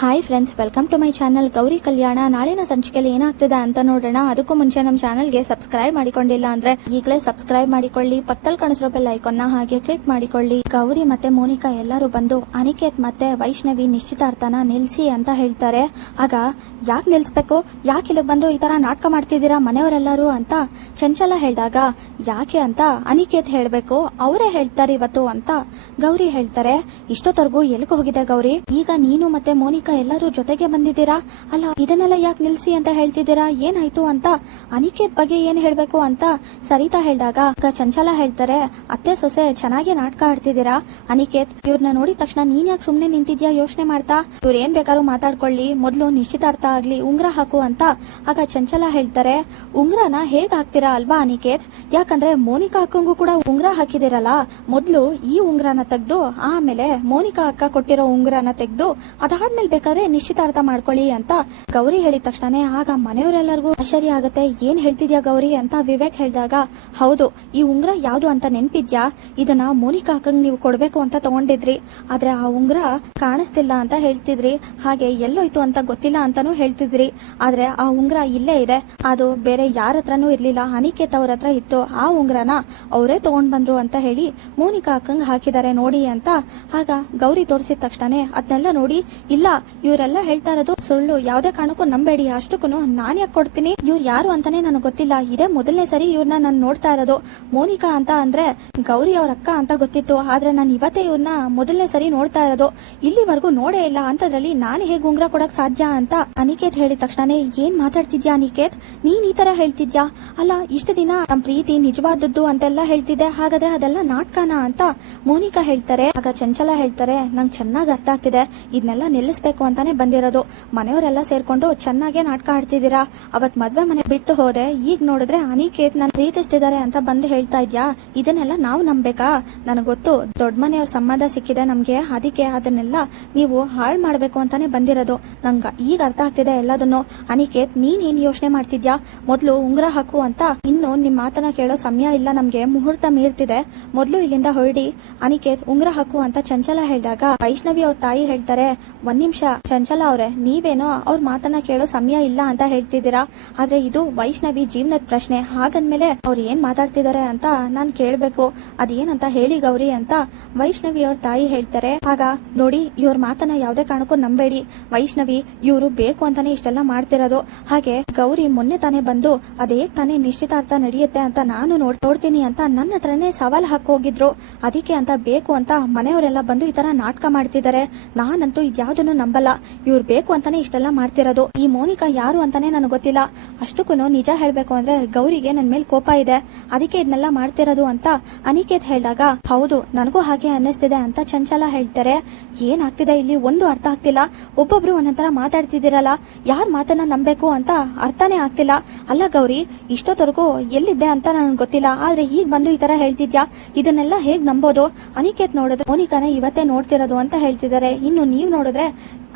Hi friends, welcome to my channel. Gowri Kalyana ನಾಳಿನ ಸಂಚಿಕೆಯಲ್ಲಿ ಏನಾಗ್ತಿದೆ ಅಂತ ನೋಡೋಣ. ಅದಕ್ಕೂ ಮುಂಚೆ ನಮ್ಮ ಚಾನಲ್ಗೆ ಸಬ್ಸ್ಕ್ರೈಬ್ ಮಾಡಿಕೊಂಡಿಲ್ಲ ಅಂದ್ರೆ ಈಗಲೇ ಸಬ್ಸ್ಕ್ರೈಬ್ ಮಾಡಿಕೊಳ್ಳಿ. ಪಕ್ಕದಲ್ಲಿ ಕಾಣಿಸಿರೋ ಬೆಲ್ ಐಕಾನ್ನ ಹಾಗೆ ಕ್ಲಿಕ್ ಮಾಡಿಕೊಳ್ಳಿ. ಗೌರಿ ಮತ್ತೆ ಮೋನಿಕಾ ಎಲ್ಲರೂ ಬಂದು ಅನಿಕೇತ್ ಮತ್ತೆ ವೈಷ್ಣವಿ ನಿಶ್ಚಿತಾರ್ಥನ ನಿಲ್ಸಿ ಅಂತ ಹೇಳ್ತಾರೆ. ಆಗ ಯಾಕೆ ನಿಲ್ಸ್ಬೇಕು, ಯಾಕೆ ಇಲ್ಲಿಗೆ ಬಂದು ಈ ತರ ನಾಟಕ ಮಾಡ್ತಿದ್ದೀರಾ ಮನೆಯವರೆಲ್ಲರೂ ಅಂತ ಚಂಚಲ ಹೇಳಿದಾಗ, ಯಾಕೆ ಅಂತ ಅನಿಕೇತ್ ಹೇಳ್ಬೇಕು, ಅವರೇ ಹೇಳ್ತಾರೆ ಇವತ್ತು ಅಂತ ಗೌರಿ ಹೇಳ್ತಾರೆ. ಇಷ್ಟೊತ್ತವರೆಗೂ ಎಲ್ಲಿಗೆ ಹೋಗಿದೆ ಗೌರಿ? ಈಗ ನೀನು ಮತ್ತೆ ಮೋನಿಕಾ ಎಲ್ಲರೂ ಜೊತೆಗೆ ಬಂದಿದ್ದೀರಾ ಅಲ್ಲ, ಇದನ್ನೆಲ್ಲ ಯಾಕೆ ನಿಲ್ಸಿ ಅಂತ ಹೇಳ್ತಿದ್ದೀರಾ, ಏನಾಯ್ತು ಅಂತ ಅನಿಕೇತ್ ಬಗ್ಗೆ ಏನ್ ಹೇಳ್ಬೇಕು ಅಂತ ಸರಿತಾ ಹೇಳಿದಾಗ ಚಂಚಲ ಹೇಳ್ತಾರೆ, ಅತ್ತೆ ಸೊಸೆ ಚೆನ್ನಾಗಿ ನಾಟಕ ಆಡ್ತಿದ್ದೀರಾ. ಅನಿಕೇತ್, ಇವ್ರನ್ನ ನೋಡಿದ ತಕ್ಷಣ ನೀನ್ ಯಾಕೆ ಸುಮ್ನೆ ನಿಂತಿದ್ಯಾ ಯೋಚನೆ ಮಾಡ್ತಾ? ಇವ್ರ ಏನ್ ಬೇಕಾದ್ರೂ ಮಾತಾಡ್ಕೊಳ್ಳಿ, ಮೊದ್ಲು ನಿಶ್ಚಿತಾರ್ಥ ಆಗ್ಲಿ, ಉಂಗ್ರ ಹಾಕು ಅಂತ. ಆಗ ಚಂಚಲ ಹೇಳ್ತಾರೆ, ಉಂಗ್ರನ ಹೇಗ್ ಹಾಕ್ತೀರಾ ಅಲ್ವಾ ಅನಿಕೇತ್? ಯಾಕಂದ್ರೆ ಮೋನಿಕಾ ಅಕ್ಕಂಗೂ ಕೂಡ ಉಂಗ್ರ ಹಾಕಿದಿರಲ್ಲ, ಮೊದ್ಲು ಈ ಉಂಗ್ರನ ತೆಗ್ದು ಆಮೇಲೆ ಮೋನಿಕಾ ಅಕ್ಕ ಕೊಟ್ಟಿರೋ ಉಂಗ್ರನ ತೆಗ್ದು ಅದಾದ್ಮೇಲೆ ಬೇಕಾದ್ರೆ ನಿಶ್ಚಿತಾರ್ಥ ಮಾಡ್ಕೊಳ್ಳಿ ಅಂತ ಗೌರಿ ಹೇಳಿದ ತಕ್ಷಣ ಆಗ ಮನೆಯವರೆಲ್ಲರಿಗೂ ಆಶ್ಚರ್ಯ ಆಗತ್ತೆ. ಏನ್ ಹೇಳ್ತಿದ್ಯಾ ಗೌರಿ ಅಂತ ವಿವೇಕ್ ಹೇಳಿದಾಗ, ಹೌದು, ಈ ಉಂಗ್ರ ಯಾವ್ದು ಅಂತ ನೆನ್ಪಿದ್ಯಾ? ಇದನ್ನ ಮೋನಿಕಾ ಅಕ್ಕಂಗ್ ನೀವು ಕೊಡ್ಬೇಕು ಅಂತ ತಗೊಂಡಿದ್ರಿ, ಆದ್ರೆ ಆ ಉಂಗ್ರ ಕಾಣಿಸ್ತಿಲ್ಲ ಅಂತ ಹೇಳ್ತಿದ್ರಿ, ಹಾಗೆ ಎಲ್ಲೋಯ್ತು ಅಂತ ಗೊತ್ತಿಲ್ಲ ಅಂತಾನೂ ಹೇಳ್ತಿದ್ರಿ. ಆದ್ರೆ ಆ ಉಂಗ್ರ ಇಲ್ಲೇ ಇದೆ, ಅದು ಬೇರೆ ಯಾರ ಹತ್ರನೂ ಇರ್ಲಿಲ್ಲ, ಅನಿಕೇತ್ ಅವ್ರ ಹತ್ರ ಇತ್ತು. ಆ ಉಂಗ್ರನ ಅವರೇ ತಗೊಂಡ್ ಬಂದ್ರು ಅಂತ ಹೇಳಿ ಮೋನಿಕಾ ಅಕ್ಕಂಗ್ ಹಾಕಿದ್ದಾರೆ ನೋಡಿ ಅಂತ. ಆಗ ಗೌರಿ ತೋರಿಸಿದ ತಕ್ಷಣ ಅದನ್ನೆಲ್ಲ ನೋಡಿ, ಇಲ್ಲ ಇವರೆಲ್ಲ ಹೇಳ್ತಾ ಇರೋದು ಸುಳ್ಳು, ಯಾವ್ದೇ ಕಾರಣಕ್ಕೂ ನಂಬೇಡಿ, ಅಷ್ಟಕ್ಕೂ ನಾನ್ ಯಾಕೆ ಕೊಡ್ತೀನಿ, ಇವ್ರು ಯಾರು ಅಂತಾನೆ ನನಗೆ ಗೊತ್ತಿಲ್ಲ, ಇದೇ ಮೊದಲನೇ ಸರಿ ಇವ್ರನ್ನ ನಾನು ನೋಡ್ತಾ ಇರೋದು. ಮೋನಿಕಾ ಅಂತ ಅಂದ್ರೆ ಗೌರಿ ಅವ್ರ ಅಕ್ಕ ಅಂತ ಗೊತ್ತಿತ್ತು, ಆದ್ರೆ ನಾನು ಇವತ್ತೇ ಇವ್ರನ್ನ ಮೊದಲನೇ ಸರಿ ನೋಡ್ತಾ ಇರೋದು, ಇಲ್ಲಿವರೆಗೂ ನೋಡೇ ಇಲ್ಲ ಅಂತದ್ರಲ್ಲಿ ನಾನು ಹೇಗೆ ಉಂಗ್ರ ಕೊಡಕ್ ಸಾಧ್ಯ ಅಂತ ಅನಿಕೇತ್ ಹೇಳಿದ ತಕ್ಷಣ, ಏನ್ ಮಾತಾಡ್ತಿದ್ಯಾ ಅನಿಕೇತ್, ನೀನ್ ಈ ತರ ಹೇಳ್ತಿದ್ಯಾ? ಅಲ್ಲ, ಇಷ್ಟು ದಿನ ನಮ್ ಪ್ರೀತಿ ನಿಜವಾದದ್ದು ಅಂತೆಲ್ಲ ಹೇಳ್ತಿದ್ದೆ, ಹಾಗಾದ್ರೆ ಅದೆಲ್ಲ ನಾಟಕನ ಅಂತ ಮೋನಿಕಾ ಹೇಳ್ತಾರೆ. ಆಗ ಚಂಚಲ ಹೇಳ್ತಾರೆ, ನಂಗೆ ಚೆನ್ನಾಗಿ ಅರ್ಥ ಆಗ್ತಿದೆ, ಇದನ್ನೆಲ್ಲ ನಿಲ್ಲಿಸಬೇಕು ಅಂತಾನೆ ಬಂದಿರೋದು. ಮನೆಯವರೆಲ್ಲ ಸೇರ್ಕೊಂಡು ಚೆನ್ನಾಗೇ ನಾಟಕ ಆಡ್ತಿದ್ದೀರಾ. ಅವತ್ ಮದ್ವೆ ಮನೆ ಬಿಟ್ಟು ಹೋದೆ, ಈಗ ನೋಡಿದ್ರೆ ಅನಿಕೇತ್ ನನ್ ಪ್ರೀತಿಸ್ತಿದ್ದಾರೆ ಅಂತ ಬಂದು ಹೇಳ್ತಾ ಇದ್ಯಾ? ಇದನ್ನೆಲ್ಲ ನಾವು ನಂಬೇಕಾ? ನನಗ್ ಗೊತ್ತು, ದೊಡ್ಡ ಮನೆಯವ್ರ ಸಂಬಂಧ ಸಿಕ್ಕಿದೆ ನಮ್ಗೆ, ಅದಕ್ಕೆ ಅದನ್ನೆಲ್ಲ ನೀವು ಹಾಳು ಮಾಡ್ಬೇಕು ಅಂತಾನೆ ಬಂದಿರೋದು. ನಂಗ ಈಗ ಅರ್ಥ ಆಗ್ತಿದೆ ಎಲ್ಲದನ್ನು. ಅನಿಕೇತ್, ನೀನ್ ಏನ್ ಯೋಚನೆ ಮಾಡ್ತಿದ್ಯಾ? ಮೊದ್ಲು ಉಂಗ್ರ ಹಾಕು ಅಂತ. ಇನ್ನು ನಿಮ್ ಮಾತನ್ನ ಕೇಳೋ ಸಮಯ ಇಲ್ಲ ನಮ್ಗೆ, ಮುಹೂರ್ತ ಮೀರ್ತಿದೆ, ಮೊದ್ಲು ಇಲ್ಲಿಂದ ಹೊರಡಿ. ಅನಿಕೇತ್, ಉಂಗ್ರ ಹಾಕು ಅಂತ ಚಂಚಲ ಹೇಳಿದಾಗ ವೈಷ್ಣವಿ ಅವ್ರ ತಾಯಿ ಹೇಳ್ತಾರೆ, ಒಂದ್ ನಿಮಿಷ ಚಂಚಲ ಅವ್ರೆ, ನೀವೇನೋ ಅವ್ರ ಮಾತನ್ನ ಕೇಳೋ ಸಮಯ ಇಲ್ಲ ಅಂತ ಹೇಳ್ತಿದ್ದೀರಾ, ಆದ್ರೆ ಇದು ವೈಷ್ಣವಿ ಜೀವನದ ಪ್ರಶ್ನೆ, ಹಾಗಂದ್ಮೇಲೆ ಅವ್ರು ಏನ್ ಮಾತಾಡ್ತಿದ್ದಾರೆ ಅಂತ ನಾನ್ ಕೇಳ್ಬೇಕು, ಅದೇನಂತ ಹೇಳಿ ಗೌರಿ ಅಂತ ವೈಷ್ಣವಿ ಅವ್ರ ತಾಯಿ ಹೇಳ್ತಾರೆ. ಆಗ ನೋಡಿ, ಇವ್ರ ಮಾತನ್ನ ಯಾವ್ದೇ ಕಾರಣಕ್ಕೂ ನಂಬೇಡಿ ವೈಷ್ಣವಿ, ಇವ್ರು ಬೇಕು ಅಂತಾನೆ ಇಷ್ಟೆಲ್ಲ ಮಾಡ್ತಿರೋದು. ಹಾಗೆ ಗೌರಿ ಮೊನ್ನೆ ತಾನೇ ಬಂದು ಅದೇ ತಾನೇ ನಿಶ್ಚಿತಾರ್ಥ ನಡೆಯುತ್ತೆ ಅಂತ ನಾನು ನೋಡ್ತೀನಿ ಅಂತ ನನ್ನ ಹತ್ರನೇ ಸವಾಲ್ ಹಾಕೋಗಿದ್ರು, ಅದಕ್ಕೆ ಅಂತ ಬೇಕು ಅಂತ ಮನೆಯವರೆಲ್ಲ ಬಂದು ಈ ತರ ನಾಟಕ ಮಾಡ್ತಿದ್ದಾರೆ. ನಾನಂತೂ ಇದ್ಯಾವ್ದನ್ನು ನಂಬಲ್ಲ, ಇವ್ರು ಬೇಕು ಅಂತಾನೆ ಇಷ್ಟೆಲ್ಲ ಮಾಡ್ತಿರೋದು. ಈ ಮೋನಿಕಾ ಯಾರು ಅಂತಾನೆ ನನಗೆ ಗೊತ್ತಿಲ್ಲ, ಅಷ್ಟಕ್ಕೂ ನಿಜ ಹೇಳ್ಬೇಕು ಅಂದ್ರೆ ಗೌರಿಗೆ ನನ್ ಮೇಲೆ ಕೋಪ ಇದೆ, ಅದಕ್ಕೆ ಇದನ್ನೆಲ್ಲ ಮಾಡ್ತಿರೋದು ಅಂತ ಅನಿಕೇತ್ ಹೇಳಿದಾಗ, ಹೌದು ನನಗೂ ಹಾಗೆ ಅನ್ನಿಸ್ತಿದೆ ಅಂತ ಚಂಚಲ ಹೇಳ್ತಾರೆ. ಏನಾಗ್ತಿದೆ ಇಲ್ಲಿ ಒಂದು ಅರ್ಥ ಆಗ್ತಿಲ್ಲ, ಒಬ್ಬೊಬ್ರು ಒಂದೊಂದರ ಮಾತಾಡ್ತಿದ್ದೀರಲ್ಲ, ಯಾರ್ ಮಾತನ್ನ ನಂಬೇಕು ಅಂತ ಅರ್ಥನೇ ಆಗ್ತಿಲ್ಲ. ಅಲ್ಲ ಗೌರಿ, ಇಷ್ಟೊತ್ತವರೆಗೂ ಎಲ್ಲಿದ್ದೆ ಅಂತ ನನಗೆ ಗೊತ್ತಿಲ್ಲ, ಆದ್ರೆ ಈಗ ಬಂದು ಈ ತರ ಹೇಳ್ತಿದ್ಯಾ, ಇದನ್ನೆಲ್ಲ ಹೇಗ್ ನಂಬೋದು? ಅನಿಕೇತ್ ನೋಡಿದ್ರೆ ಮೋನಿಕಾನ ಇವತ್ತೇ ನೋಡ್ತಿರೋದು ಅಂತ ಹೇಳ್ತಿದ್ದಾರೆ, ಇನ್ನು ನೀವ್ ನೋಡಿದ್ರೆ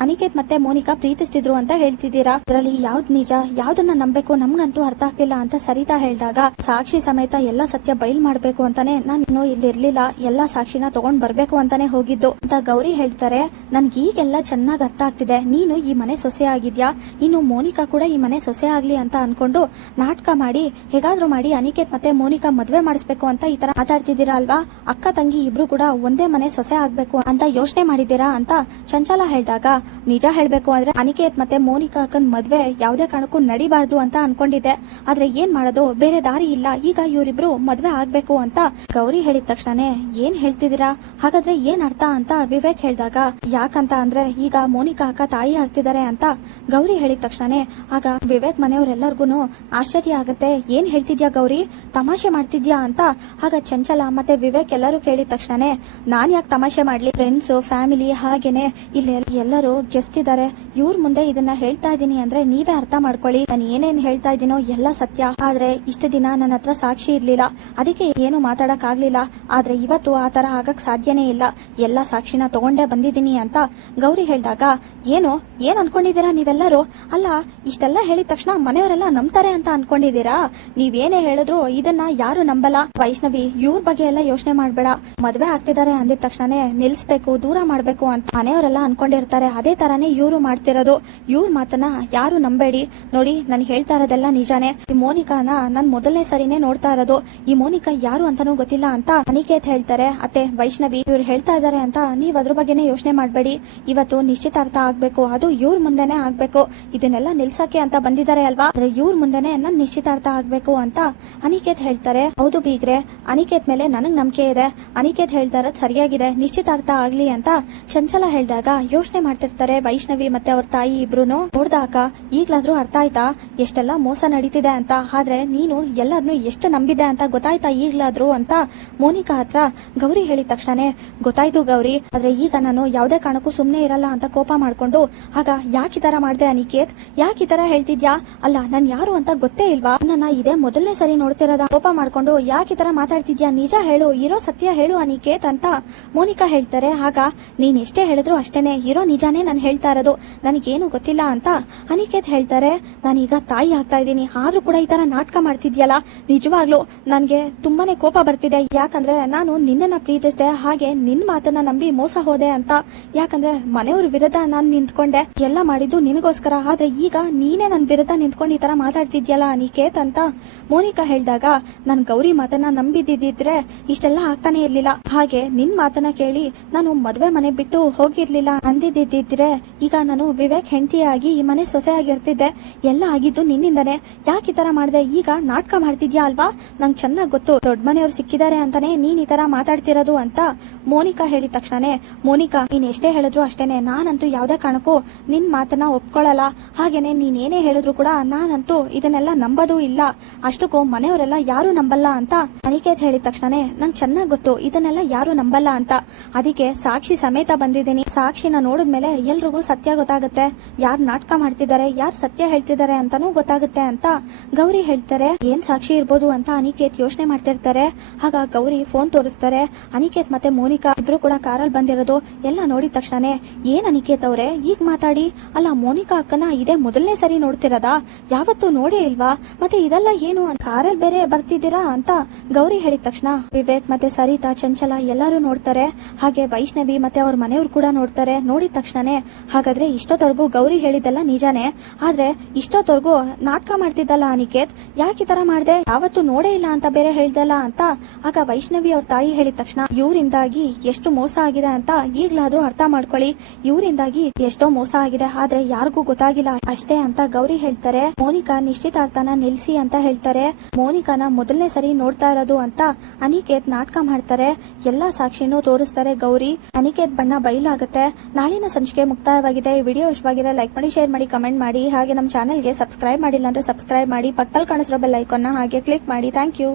ಅನಿಕೇತ್ ಮತ್ತೆ ಮೋನಿಕಾ ಪ್ರೀತಿಸ್ತಿದ್ರು ಅಂತ ಹೇಳ್ತಿದ್ದೀರಾ. ಅದರಲ್ಲಿ ಯಾವ್ದು ನಿಜ, ಯಾವ್ದನ್ನ ನಂಬೇಕು ನಮ್ಗಂತೂ ಅರ್ಥ ಆಗ್ತಿಲ್ಲ ಅಂತ ಸರಿತಾ ಹೇಳಿದಾಗ, ಸಾಕ್ಷಿ ಸಮೇತ ಎಲ್ಲ ಸತ್ಯ ಬಯಲ್ ಮಾಡ್ಬೇಕು ಅಂತಾನೆ ನಾನು ಇಲ್ಲಿ ಇರ್ಲಿಲ್ಲ, ಎಲ್ಲಾ ಸಾಕ್ಷಿನ ತಗೊಂಡ್ ಬರ್ಬೇಕು ಅಂತಾನೆ ಹೋಗಿದ್ದು ಅಂತ ಗೌರಿ ಹೇಳ್ತಾರೆ. ನನ್ಗೆ ಈಗೆಲ್ಲ ಚೆನ್ನಾಗ್ ಅರ್ಥ ಆಗ್ತಿದೆ, ನೀನು ಈ ಮನೆ ಸೊಸೆ ಆಗಿದ್ಯಾ, ಇನ್ನು ಮೋನಿಕಾ ಕೂಡ ಈ ಮನೆ ಸೊಸೆ ಆಗ್ಲಿ ಅಂತ ಅನ್ಕೊಂಡು ನಾಟಕ ಮಾಡಿ ಹೇಗಾದ್ರೂ ಮಾಡಿ ಅನಿಕೇತ್ ಮತ್ತೆ ಮೋನಿಕಾ ಮದ್ವೆ ಮಾಡಿಸ್ಬೇಕು ಅಂತ ಈ ತರ ಮಾತಾಡ್ತಿದ್ದೀರಾ ಅಲ್ವಾ? ಅಕ್ಕ ತಂಗಿ ಇಬ್ರು ಕೂಡ ಒಂದೇ ಮನೆ ಸೊಸೆ ಆಗ್ಬೇಕು ಅಂತ ಯೋಚನೆ ಮಾಡಿದ್ದೀರಾ ಅಂತ ಚಂಚಲ ಹೇಳಿದಾಗ, ನಿಜ ಹೇಳ್ಬೇಕು ಅಂದ್ರೆ ಅನಿಕೇತ್ ಮತ್ತೆ ಮೋನಿಕಾ ಅಕ್ಕನ್ ಮದ್ವೆ ಯಾವ್ದೇ ಕಾರಣಕ್ಕೂ ನಡಿಬಾರ್ದು ಅಂತ ಅನ್ಕೊಂಡಿದ್ದೆ, ಆದ್ರೆ ಏನ್ ಮಾಡೋದು, ಬೇರೆ ದಾರಿ ಇಲ್ಲ, ಈಗ ಇವರಿಬ್ರು ಮದ್ವೆ ಆಗ್ಬೇಕು ಅಂತ ಗೌರಿ ಹೇಳಿದ ತಕ್ಷಣ, ಏನ್ ಹೇಳ್ತಿದ್ದೀರಾ, ಹಾಗಾದ್ರೆ ಏನ್ ಅರ್ಥ ಅಂತ ವಿವೇಕ್ ಹೇಳಿದಾಗ, ಯಾಕಂತ ಅಂದ್ರೆ ಈಗ ಮೋನಿಕಾ ಅಕ್ಕ ತಾಯಿ ಆಗ್ತಿದ್ದಾರೆ ಅಂತ ಗೌರಿ ಹೇಳಿದ ತಕ್ಷಣ ಆಗ ವಿವೇಕ್ ಮನೆಯವರೆಲ್ಲರಿಗೂ ಆಶ್ಚರ್ಯ ಆಗತ್ತೆ. ಏನ್ ಹೇಳ್ತಿದ್ಯಾ ಗೌರಿ, ತಮಾಷೆ ಮಾಡ್ತಿದ್ಯಾ ಅಂತ. ಆಗ ಚಂಚಲ ಮತ್ತೆ ವಿವೇಕ್ ಎಲ್ಲರೂ ಕೇಳಿದ ತಕ್ಷಣ, ನಾನ್ ಯಾಕೆ ತಮಾಷೆ ಮಾಡ್ಲಿ, ಫ್ರೆಂಡ್ಸ್ ಫ್ಯಾಮಿಲಿ ಹಾಗೇನೆ ಇಲ್ಲಿ ಎಲ್ಲರೂ ಗೆಸ್ಟ್ ಇದಾರೆ, ಇವ್ರ ಮುಂದೆ ಇದನ್ನ ಹೇಳ್ತಾ ಇದೀನಿ ಅಂದ್ರೆ ನೀವೇ ಅರ್ಥ ಮಾಡ್ಕೊಳ್ಳಿ, ನಾನು ಏನೇನ್ ಹೇಳ್ತಾ ಇದೀನೋ ಎಲ್ಲ ಸತ್ಯ, ಆದ್ರೆ ಇಷ್ಟು ದಿನ ನನ್ನ ಹತ್ರ ಸಾಕ್ಷಿ ಇರ್ಲಿಲ್ಲ, ಅದಕ್ಕೆ ಏನು ಮಾತಾಡಕ್ ಆಗ್ಲಿಲ್ಲ, ಆದ್ರೆ ಇವತ್ತು ಆ ತರ ಆಗಕ್ ಸಾಧ್ಯನೇ ಇಲ್ಲ, ಎಲ್ಲಾ ಸಾಕ್ಷಿನ ತಗೊಂಡೇ ಬಂದಿದ್ದೀನಿ ಅಂತ ಗೌರಿ ಹೇಳಿದಾಗ, ಏನ್ ಅನ್ಕೊಂಡಿದೀರಾ ನೀವೆಲ್ಲರೂ? ಅಲ್ಲ, ಇಷ್ಟೆಲ್ಲ ಹೇಳಿದ ತಕ್ಷಣ ಮನೆಯವರೆಲ್ಲ ನಂಬ್ತಾರೆ ಅಂತ ಅನ್ಕೊಂಡಿದೀರಾ? ನೀವೇನೇ ಹೇಳಿದ್ರು ಇದನ್ನ ಯಾರು ನಂಬಲ್ಲ. ವೈಷ್ಣವಿ, ಇವ್ರ ಬಗ್ಗೆ ಎಲ್ಲ ಯೋಚನೆ ಮಾಡ್ಬೇಡ, ಮದ್ವೆ ಆಗ್ತಿದ್ದಾರೆ ಅಂದಿದ ತಕ್ಷಣ ನಿಲ್ಸ್ಬೇಕು, ದೂರ ಮಾಡ್ಬೇಕು ಅಂತ ಮನೆಯವರೆಲ್ಲ ಅನ್ಕೊಂಡಿರ್ತಾರೆ, ಅದೇ ತರಾನೇ ಇವ್ರು ಮಾಡ್ತಿರೋದು. ಇವ್ರ ಮಾತನ್ನ ಯಾರು ನಂಬೇಡಿ. ನೋಡಿ ನನ್ ಹೇಳ್ತಾ ಇರೋದೆಲ್ಲ ನಿಜಾನೇ. ಈ ಮೋನಿಕಾನ ನಾನ್ ಮೊದಲನೇ ಸರಿನೇ ನೋಡ್ತಾ ಇರೋದು. ಈ ಮೋನಿಕಾ ಯಾರು ಅಂತಾನೂ ಗೊತ್ತಿಲ್ಲ ಅಂತ ಅನಿಕೇತ್ ಹೇಳ್ತಾರೆ. ಅತ್ತೆ ವೈಷ್ಣವಿ ಇವ್ರು ಹೇಳ್ತಾ ಇದಾರೆ ಅಂತ ನೀವ್ ಅದ್ರ ಬಗ್ಗೆನೇ ಯೋಚನೆ ಮಾಡ್ಬೇಡಿ. ಇವತ್ತು ನಿಶ್ಚಿತಾರ್ಥ ಆಗ್ಬೇಕು, ಅದು ಇವ್ರ ಮುಂದೆನೆ ಆಗ್ಬೇಕು. ಇದನ್ನೆಲ್ಲ ನಿಲ್ಸಕ್ಕೆ ಅಂತ ಬಂದಿದ್ದಾರೆ ಅಲ್ವಾ, ಆದ್ರೆ ಇವ್ರ ಮುಂದೆನೆ ನನ್ ನಿಶ್ಚಿತಾರ್ಥ ಆಗ್ಬೇಕು ಅಂತ ಅನಿಕೇತ್ ಹೇಳ್ತಾರೆ. ಹೌದು ಬೀಗ್ರೆ, ಅನಿಕೇತ್ ಮೇಲೆ ನನಗ್ ನಂಬಿಕೆ ಇದೆ. ಅನಿಕೇತ್ ಹೇಳ್ತಾ ಇರೋದ್ ಸರಿಯಾಗಿದೆ, ನಿಶ್ಚಿತಾರ್ಥ ಆಗ್ಲಿ ಅಂತ ಚಂಚಲ ಹೇಳ್ದಾಗ ಯೋಚನೆ ಮಾಡ್ತಿರ್ತಾರೆ ವೈಷ್ಣವಿ ಮತ್ತೆ ಅವ್ರ ತಾಯಿ ಇಬ್ರುನು. ನೋಡ್ದಾಕ ಈಗ್ಲಾದ್ರೂ ಅರ್ಥ ಆಯ್ತಾ ಎಷ್ಟೆಲ್ಲ ಮೋಸ ನಡೀತಿದೆ ಅಂತ, ಆದ್ರೆ ನೀನು ಎಲ್ಲರನ್ನು ಎಷ್ಟು ನಂಬಿದೆ ಅಂತ ಗೊತ್ತಾಯ್ತಾ ಈಗ್ಲಾದ್ರು ಅಂತ ಮೋನಿಕಾ ಹತ್ರ ಗೌರಿ ಹೇಳಿದ ತಕ್ಷಣನೇ ಗೊತ್ತಾಯ್ತು ಗೌರಿ, ಆದ್ರೆ ಈಗ ನಾನು ಯಾವ್ದೇ ಕಾರಣಕ್ಕೂ ಸುಮ್ನೆ ಇರಲ್ಲ ಅಂತ ಕೋಪ ಮಾಡ್ಕೊಂಡು, ಆಗ ಯಾಕೆ ಈ ತರ ಮಾಡ್ದೆ ಅನಿಕೇತ್, ಯಾಕೆ ಈ ತರ ಹೇಳ್ತಿದ್ಯಾ, ಅಲ್ಲ ನನ್ ಯಾರು ಅಂತ ಗೊತ್ತೇ ಇಲ್ವಾ, ನನ್ನ ಇದೇ ಮೊದಲನೇ ಸರಿ ನೋಡ್ತಿರೋದ, ಕೋಪ ಮಾಡ್ಕೊಂಡು ಯಾಕೆ ಈ ತರ ಮಾತಾಡ್ತಿದ್ಯಾ, ನಿಜ ಹೇಳು, ಇರೋ ಸತ್ಯ ಹೇಳು ಅನಿಕೇತ್ ಅಂತ ಮೋನಿಕಾ ಹೇಳ್ತಾರೆ. ಆಗ ನೀನ್ ಎಷ್ಟೇ ಹೇಳಿದ್ರು ಅಷ್ಟೇನೆ, ಇರೋ ನಿಜಾನೇ ನಾನು ಹೇಳ್ತಾ ಇರೋದು, ನನಗೇನು ಗೊತ್ತಿಲ್ಲ ಅಂತ ಅನಿಕೇತ್ ಹೇಳ್ತಾರೆ. ನಾನೀಗ ತಾಯಿ ಆಗ್ತಾ ಇದ್ದೀನಿ, ಆದ್ರೂ ಕೂಡ ಈ ತರ ನಾಟಕ ಮಾಡ್ತಿದ್ಯಲ್ಲ, ನಿಜವಾಗ್ಲು ನನ್ಗೆ ತುಂಬಾನೇ ಕೋಪ ಬರ್ತಿದೆ. ಯಾಕಂದ್ರೆ ನಾನು ನಿನ್ನನ್ನ ಪ್ರೀತಿಸಿದೆ, ಹಾಗೆ ನಿನ್ ಮಾತನ್ನ ನಂಬಿ ಮೋಸ ಹೋದೆ ಅಂತ. ಯಾಕಂದ್ರೆ ಮನೆಯವ್ರ ವಿರುದ್ಧ ನಾನ್ ನಿಂತ್ಕೊಂಡೆ, ಎಲ್ಲ ಮಾಡಿದ್ದು ನಿನಗೋಸ್ಕರ, ಆದ್ರೆ ಈಗ ನೀನೇ ನನ್ ವಿರುದ್ಧ ನಿಂತ್ಕೊಂಡು ಈ ತರ ಮಾತಾಡ್ತಿದ್ಯಲ್ಲ ಅನಿಕೇತ್ ಅಂತ ಮೋನಿಕಾ ಹೇಳಿದಾಗ, ನನ್ ಗೌರಿ ಮಾತನ್ನ ನಂಬಿದ್ದಿದ್ರೆ ಇಷ್ಟೆಲ್ಲ ಆಗ್ತಾನೆ ಇರ್ಲಿಲ್ಲ, ಹಾಗೆ ನಿನ್ ಮಾತನ್ನ ಕೇಳಿ ನಾನು ಮದ್ವೆ ಮನೆ ಬಿಟ್ಟು ಹೋಗಿರ್ಲಿಲ್ಲ ಅಂದಿದ್ದಿದ್ರೆ ಈಗ ನಾನು ವಿವೇಕ್ ಹೆಂಡತಿಯಾಗಿ ಈ ಮನೆ ಸೊಸೆಯಾಗಿರ್ತಿದ್ದೆ. ಎಲ್ಲ ಆಗಿದ್ದು ನಿನ್ನಿಂದನೇ, ಯಾಕೆ ಈ ತರ ಮಾಡ್ದೆ, ಈಗ ನಾಟಕ ಮಾಡ್ತಿದ್ಯಾ ಅಲ್ವಾ, ನಂಗೆ ಚೆನ್ನಾಗ್ ಗೊತ್ತು ದೊಡ್ಡ ಮನೆಯವ್ರು ಸಿಕ್ಕಿದ್ದಾರೆ ಅಂತಾನೆ ನೀನ್ ಈ ತರ ಮಾತಾಡ್ತಿರೋದು ಅಂತ ಮೋನಿಕಾ ಹೇಳಿದ ತಕ್ಷಣನೇ, ಮೋನಿಕಾ ನೀನ್ ಎಷ್ಟೇ ಹೇಳಿದ್ರು ಅಷ್ಟೇನೆ, ನಾನಂತೂ ಯಾವ್ದೇ ಕಾರಣಕ್ಕೂ ನಿನ್ ಮಾತನ್ನ ಒಪ್ಕೊಳ್ಳಲ್ಲ, ಹಾಗೇನೆ ನೀನ್ ಏನೇ ಹೇಳಿದ್ರು ಕೂಡ ನಾನಂತೂ ಇದನ್ನೆಲ್ಲ ನಂಬೋದು ಇಲ್ಲ, ಅಷ್ಟಕ್ಕೂ ಮನೆಯವರೆಲ್ಲ ಯಾರು ನಂಬಲ್ಲ ಅಂತ ಅನಿಕೇತ್ ಹೇಳಿದ ತಕ್ಷಣನೇ ನಂಗೆ ಚೆನ್ನಾಗ್ ಗೊತ್ತು ಇದನ್ನೆಲ್ಲ ಯಾರು ನಂಬಲ್ಲ ಅಂತ, ಅದಕ್ಕೆ ಸಾಕ್ಷಿ ಸಮೇತ ಬಂದಿದ್ದೀನಿ. ಸಾಕ್ಷಿನ ನೋಡಿದ್ಮೇಲೆ ಎಲ್ರಿಗೂ ಸತ್ಯ ಗೊತ್ತಾಗುತ್ತೆ, ಯಾರ್ ನಾಟಕ ಮಾಡ್ತಿದ್ದಾರೆ ಯಾರ್ ಸತ್ಯ ಹೇಳ್ತಿದ್ದಾರೆ ಅಂತಾನೂ ಗೊತ್ತಾಗುತ್ತೆ ಅಂತ ಗೌರಿ ಹೇಳ್ತಾರೆ. ಏನ್ ಸಾಕ್ಷಿ ಇರ್ಬೋದು ಅಂತ ಅನಿಕೇತ್ ಯೋಚನೆ ಮಾಡ್ತಿರ್ತಾರೆ. ಆಗ ಗೌರಿ ಫೋನ್ ತೋರಿಸ್ತಾರೆ. ಅನಿಕೇತ್ ಮತ್ತೆ ಮೋನಿಕಾ ಇಬ್ರು ಕೂಡ ಕಾರಲ್ಲಿ ಬಂದಿರೋದು ಎಲ್ಲ ನೋಡಿದ ತಕ್ಷಣನೇ, ಏನ್ ಅನಿಕೇತ್ ಅವ್ರೆ ಈಗ ಮಾತಾಡಿ, ಅಲ್ಲ ಮೋನಿಕಾ ಅಕ್ಕನ ಇದೇ ಮೊದಲನೇ ಸರಿ ನೋಡ್ತಿರೋದಾ, ಯಾವತ್ತೂ ನೋಡೇ ಇಲ್ವಾ, ಮತ್ತೆ ಇದೆಲ್ಲ ಏನು ಕಾರಲ್ಲಿ ಬೇರೆ ಬರ್ತಿದ್ದೀರಾ ಅಂತ ಗೌರಿ ಹೇಳಿದ ತಕ್ಷಣ ವಿವೇಕ್ ಮತ್ತೆ ಸರಿತಾ ಚಂಚಲ ಎಲ್ಲರೂ ನೋಡ್ತಾರೆ, ಹಾಗೆ ವೈಷ್ಣವಿ ಮತ್ತೆ ಅವ್ರ ಮನೆಯವ್ರು ಕೂಡ ನೋಡ್ತಾರೆ. ನೋಡಿದ ತಕ್ಷಣನೇ ಹಾಗಾದ್ರೆ ಇಷ್ಟೊತ್ತವರೆಗೂ ಗೌರಿ ಹೇಳಿದ್ದೆಲ್ಲ ನಿಜಾನೇ, ಆದ್ರೆ ಇಷ್ಟೊತ್ತವರೆಗೂ ನಾಟಕ ಮಾಡ್ತಿದ್ದಲ್ಲ ಅನಿಕೇತ್, ಯಾಕೆ ಈ ತರ ಮಾಡ್ದೆ, ಯಾವತ್ತೂ ನೋಡೇ ಇಲ್ಲ ಅಂತ ಬೇರೆ ಹೇಳ್ದಲ್ಲ ಅಂತ ಆಗ ವೈಷ್ಣವಿ ಅವ್ರ ತಾಯಿ ಹೇಳಿದ ತಕ್ಷಣ, ಇವರಿಂದಾಗಿ ಎಷ್ಟು ಮೋಸ ಆಗಿದೆ ಅಂತ ಈಗ್ಲಾದ್ರೂ ಅರ್ಥ ಮಾಡ್ಕೊಳ್ಳಿ, ಇವರಿಂದಾಗಿ ಎಷ್ಟೋ ಮೋಸ ಆಗಿದೆ, ಆದ್ರೆ ಯಾರಿಗೂ ಗೊತ್ತಾಗಿಲ್ಲ ಅಷ್ಟೇ ಅಂತ ಗೌರಿ ಹೇಳ್ತಾರೆ. ಮೋನಿಕಾ ನಿಶ್ಚಿತಾರ್ಥನ ನಿಲ್ಸಿ ಅಂತ ಹೇಳ್ತಾರೆ. ಮೋನಿಕಾನ ಮೊದಲನೇ ಸರಿ ನೋಡ್ತಾ ಇರೋದು ಅಂತ ಅನಿಕೇತ್ ನಾಟಕ ಮಾಡ್ತಾರೆ. ಎಲ್ಲಾ ಸಾಕ್ಷಿನೂ ತೋರಿಸ್ತಾರೆ ಗೌರಿ. ಅನಿಕೇತ್ ಬಣ್ಣ ಬಯಲಾಗುತ್ತೆ. ನಾಳಿನ ಸಂಚಿಕೆ ಮುಕ್ತಾಯವಾಗಿದೆ. ಈ ವಿಡಿಯೋ ಇಷ್ಟವಾಗಿದ್ರೆ ಲೈಕ್ ಮಾಡಿ, ಶೇರ್ ಮಾಡಿ, ಕಮೆಂಟ್ ಮಾಡಿ, ಹಾಗೆ ನಮ್ಮ ಚಾನೆಲ್ಗೆ ಸಬ್ಸ್ಕ್ರೈಬ್ ಮಾಡಿಲ್ಲ ಅಂದ್ರೆ ಸಬ್ಸ್ಕ್ರೈಬ್ ಮಾಡಿ, ಪಕ್ಕದಲ್ಲಿ ಕಾಣಿಸಿರೋ ಬೆಲ್ ಐಕಾನ್ನ ಹಾಗೆ ಕ್ಲಿಕ್ ಮಾಡಿ. Thank you.